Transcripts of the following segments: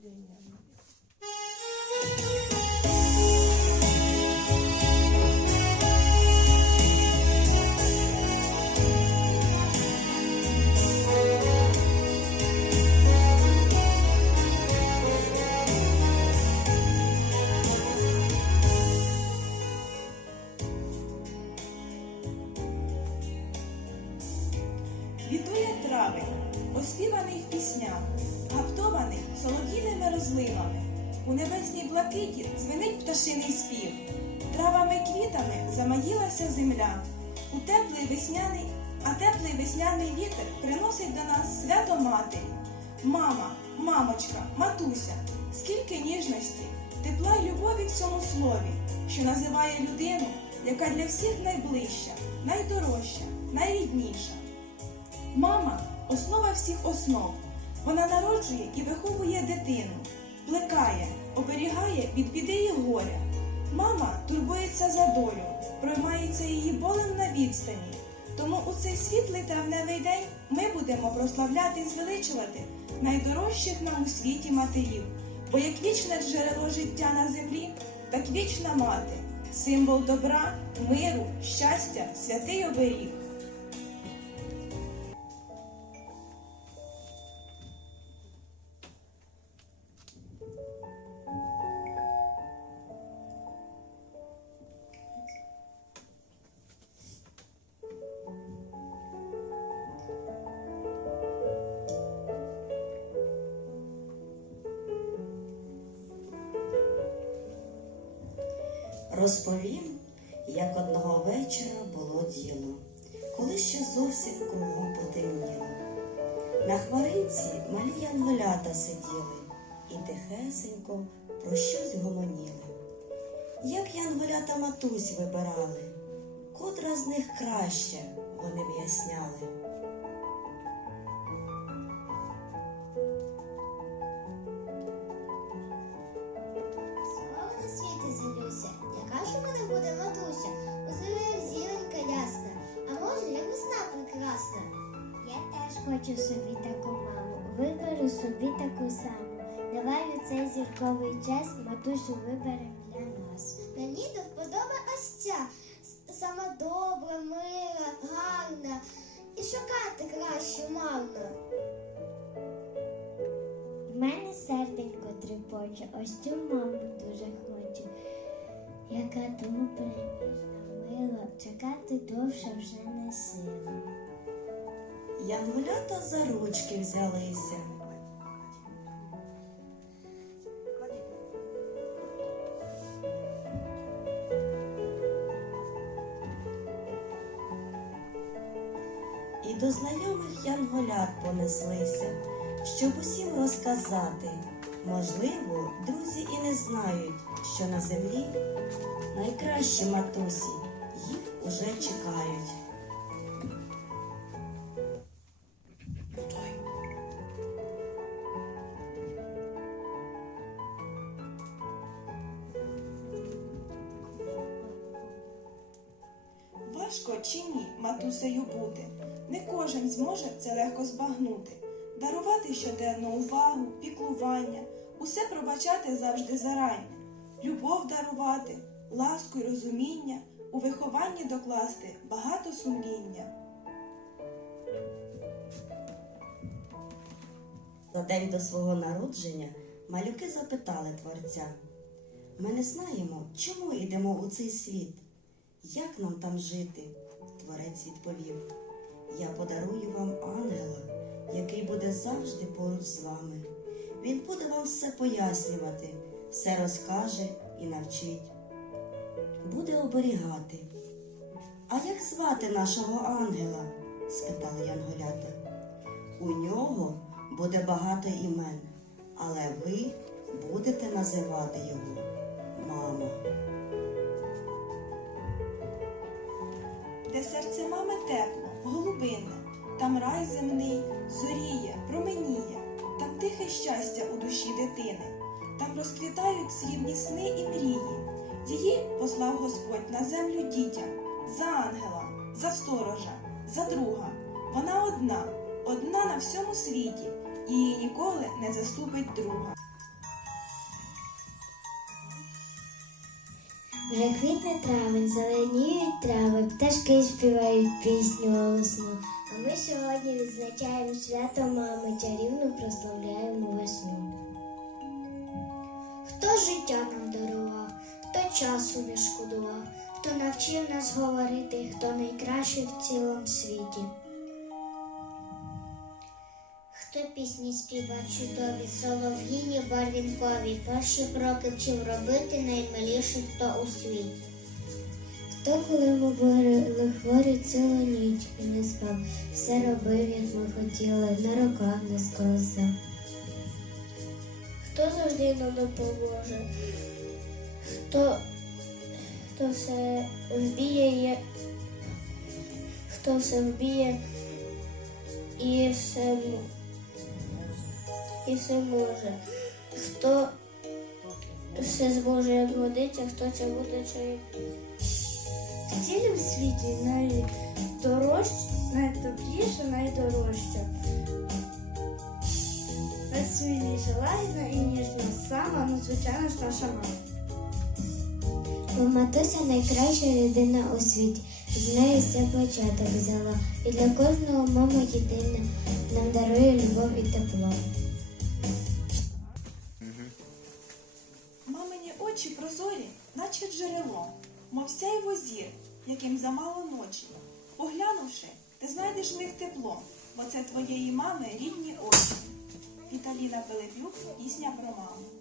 I'm. В цьому слові, що називає людину, яка для всіх найближча, найдорожча, найрідніша. Мама основа всіх основ. Вона народжує і виховує дитину, плекає, оберігає від біди і горя. Мама турбується за долю, проймається її болем на відстані. Тому у цей світлий травневий день ми будемо прославляти і звеличувати найдорожчих нам у світі матерів. Бо як вічне джерело життя на землі, так вічна мати, символ добра, миру, щастя, святий оберіг. Розповім, як одного вечора було діло, коли ще зовсім кругом потемніло. На хмаринці малі янголята сиділи і тихесенько про щось гомоніли. Як янголята матусь вибирали, котра з них краще, вони виясняли. Добра, мила, гарна, і шукати кращу марно. В мене серденько трепоче, ось цю маму дуже хочу. Яка добра, ніжна, мила, чекати довше вже не сила. Янголята за ручки взялися. Знайомих янголят понеслися, щоб усім розказати. Можливо, друзі і не знають, що на землі найкращі матусі їх уже чекають. Важко чи ні матусею бути? Не кожен зможе це легко збагнути. Дарувати щоденну увагу, піклування, усе пробачати завжди зарання, любов дарувати, ласку й розуміння, у вихованні докласти багато сумління. За день до свого народження малюки запитали творця. Ми не знаємо, чому йдемо у цей світ. Як нам там жити? Творець відповів. Я подарую вам ангела, який буде завжди поруч з вами. Він буде вам все пояснювати, все розкаже і навчить. Буде оберігати. А як звати нашого ангела? спитали янголята. У нього буде багато імен, але ви будете називати його мама. Де серце мами тепло, голубинне, там рай земний, зоріє, променіє, там тихе щастя у душі дитини, там розквітають срібні сни і мрії. Її послав Господь на землю дітям, за ангела, за сторожа, за друга. Вона одна, одна на всьому світі, її ніколи не заступить друга. Вже квітне травень, зеленіють трави, пташки співають пісню голосно. А ми сьогодні відзначаємо свято мами, чарівно прославляємо весну. Хто життя нам дарував, хто часу не шкодував, хто навчив нас говорити, хто найкращий в цілому світі. Хто пісні співав чудові, солов'їні барвінкові, перші кроки вчив робити наймиліший, хто у світі. Хто, коли ми були хворі цілу ніч і не спав, все робив, як ми хотіли, на руках не сколисав. Хто завжди нам допоможе, хто, хто все вб'є, хто все вб'є і все, і все може, хто все зможе, як годиться, хто це буде чоловік. В цілому світі найдорожче, найтопліше, найдорожче. Найсвітліша лагідна і ніжна сама, ну звичайно ж наша мама. Бо матуся найкраща людина у світі. З нею все початок взяла. І для кожного мама єдина нам дарує любов і тепло. Наче джерело, мов сяйво зір, яким замало ночі. Поглянувши, ти знайдеш в них тепло, бо це твоєї мами рідні очі. Віталіна Белебюк, пісня про маму.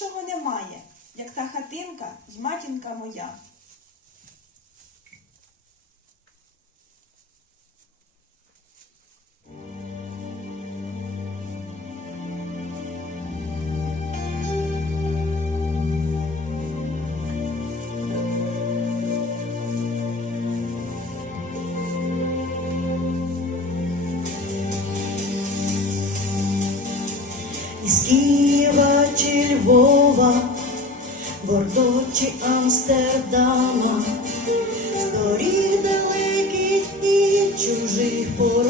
гіршого немає, як та хатинка з матінка моя. Львова, Бордо чи Амстердама, сторін далеких і чужих порог.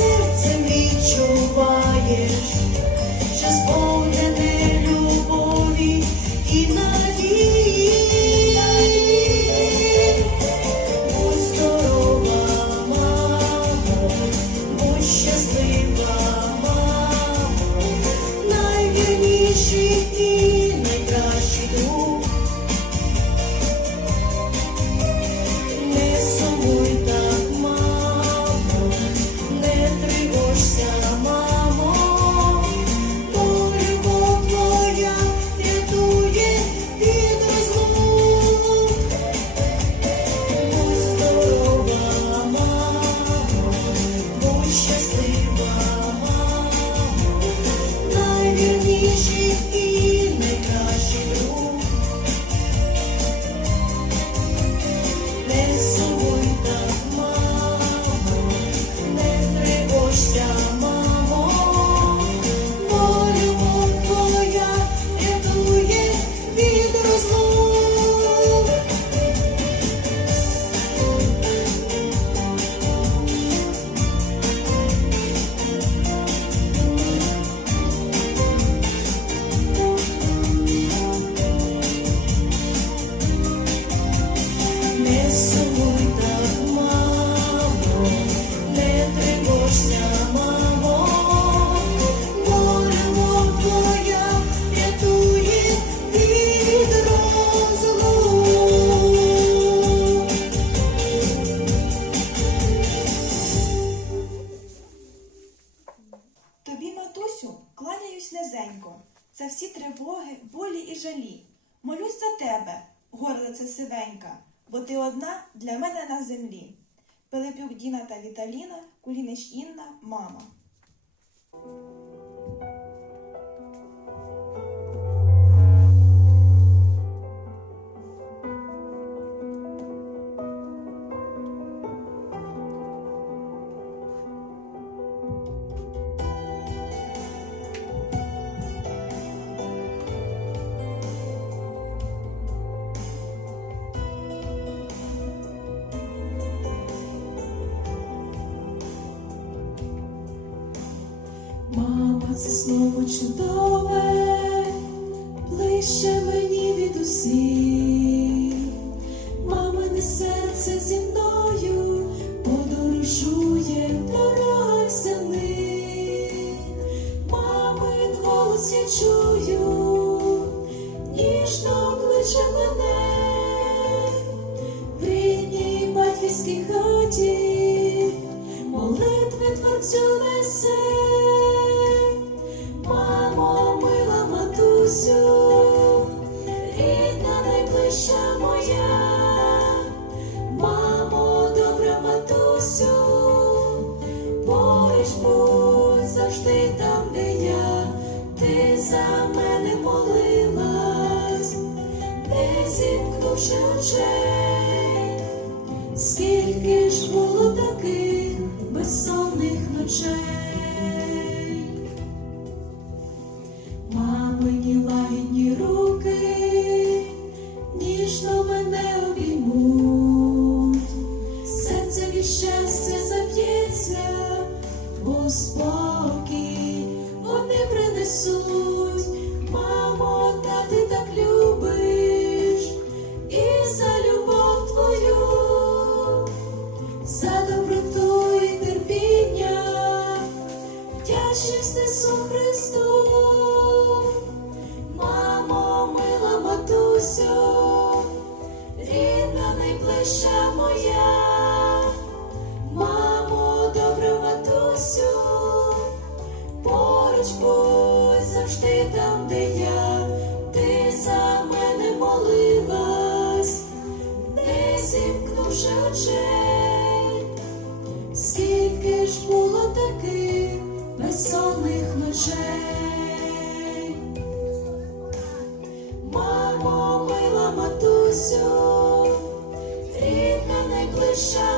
Серце відчуваєш. Precious. ти одна для мене на землі. Пилипюк Діна та Віталіна, Кулінич Інна, мама. це слово чудове, ближче мені від усіх, мамине серце зі мною подорожує дорога дорогах земних, мамин голос я чую. Скільки ж було таких безсонних ночей. Поруч завжди там, де я, ти за мене молилась, не зімкнувши очей. Скільки ж було таких безсонних ночей? Мамо, мила матусю, рідна найближча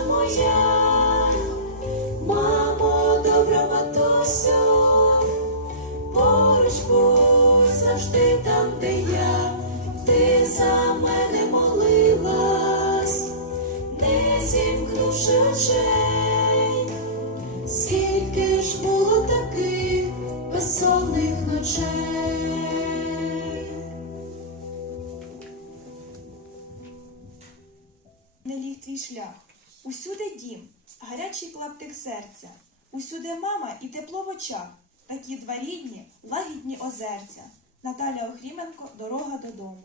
не шлях. Усюди дім, гарячий клаптик серця, усюди мама і тепло в очах, такі два рідні, лагідні озерця. Наталя Охріменко, Дорога додому.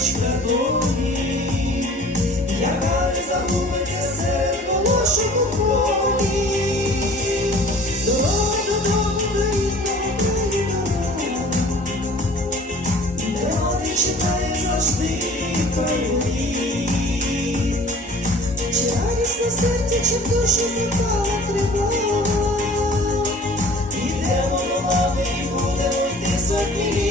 Ниточка долі, яка не загубиться серед волошок у полі. До рідного краю дорога, де вони чекає завжди крайові. Чи радість на чи в душі запала тривога? Ідемо до мами і будемо йти сотні літ.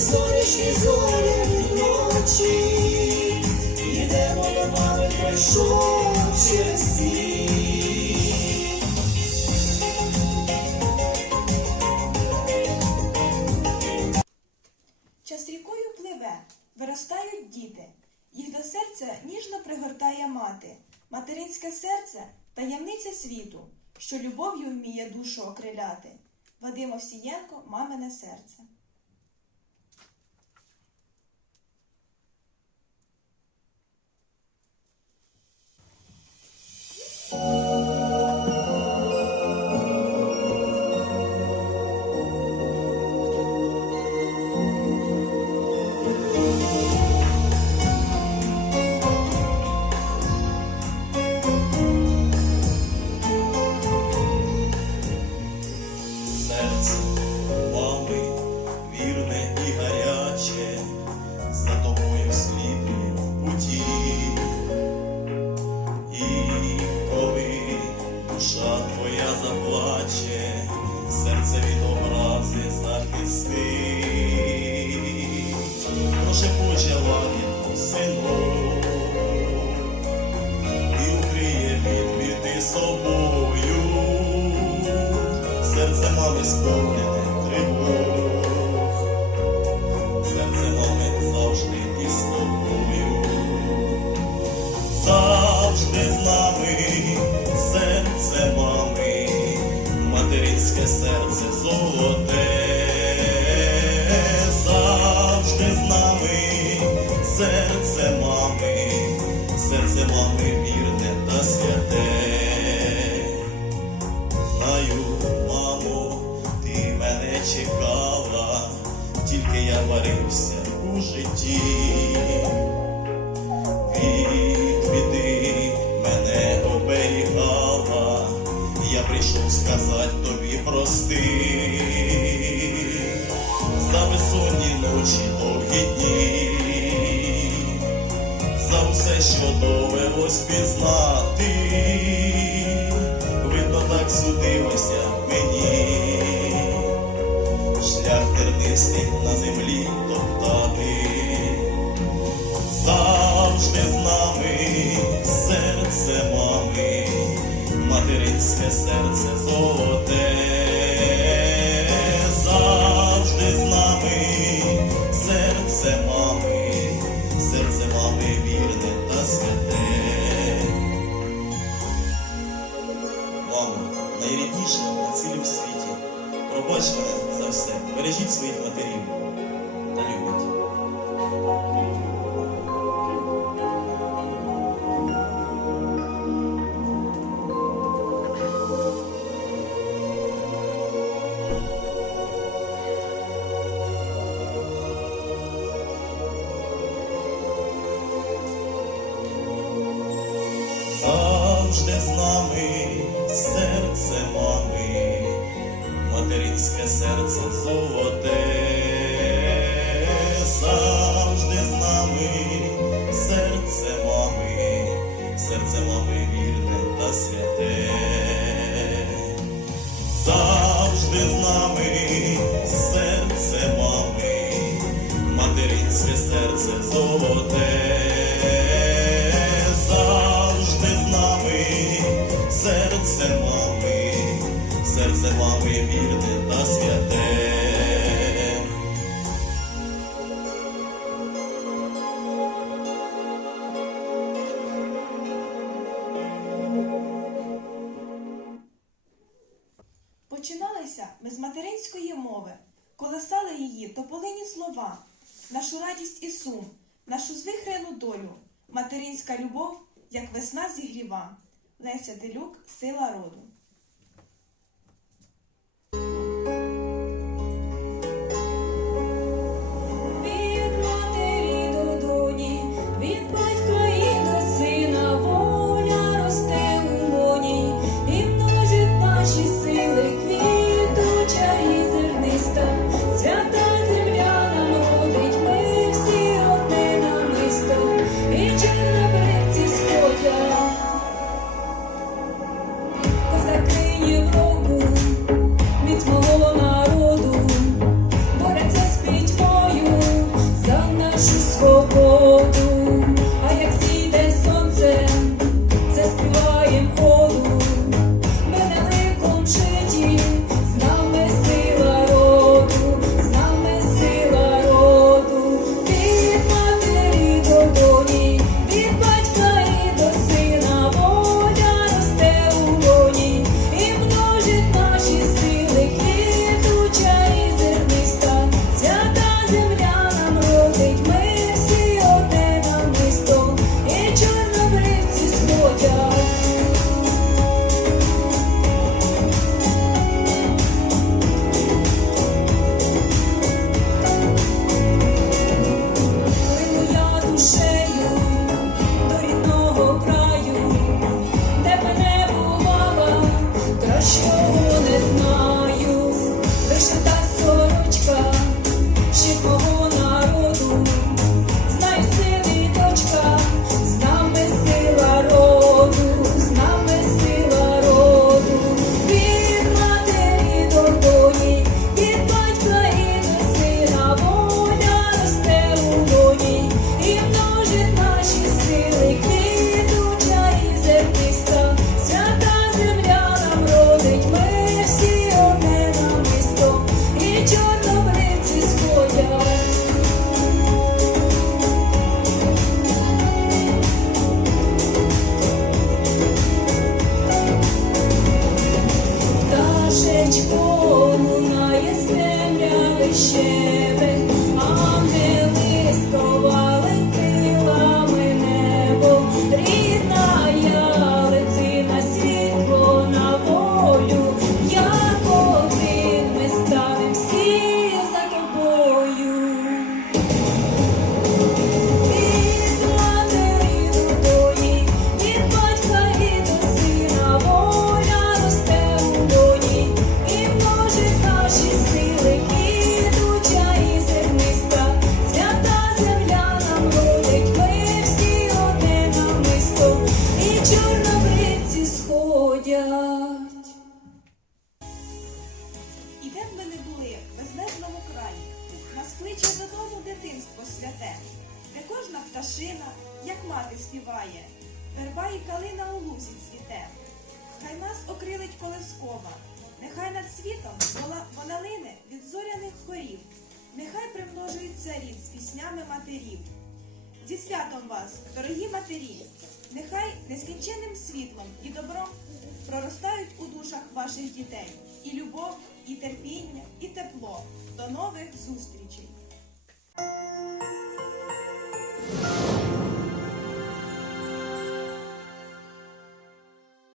Сонячні зорі ночі, йдемо до мами, пройшов через сіль. Час рікою пливе, виростають діти, їх до серця ніжно пригортає мати. Материнське серце Таємниця світу, що любов'ю вміє душу окриляти. Вадим Овсієнко, мамине серце. знаю, мамо, ти мене чекала, тільки я варився у житті, від біди мене оберігала, я прийшов сказати тобі прости, за висоні ночі довгі дні, за все, що довелось пізнати. вами вірне та святе. Мамо, найрідніше на цілім світі. Пробач мене за все, бережіть своїх матерів. без мамы. Материнська любов, як весна зігріва. Леся Делюк сила роду.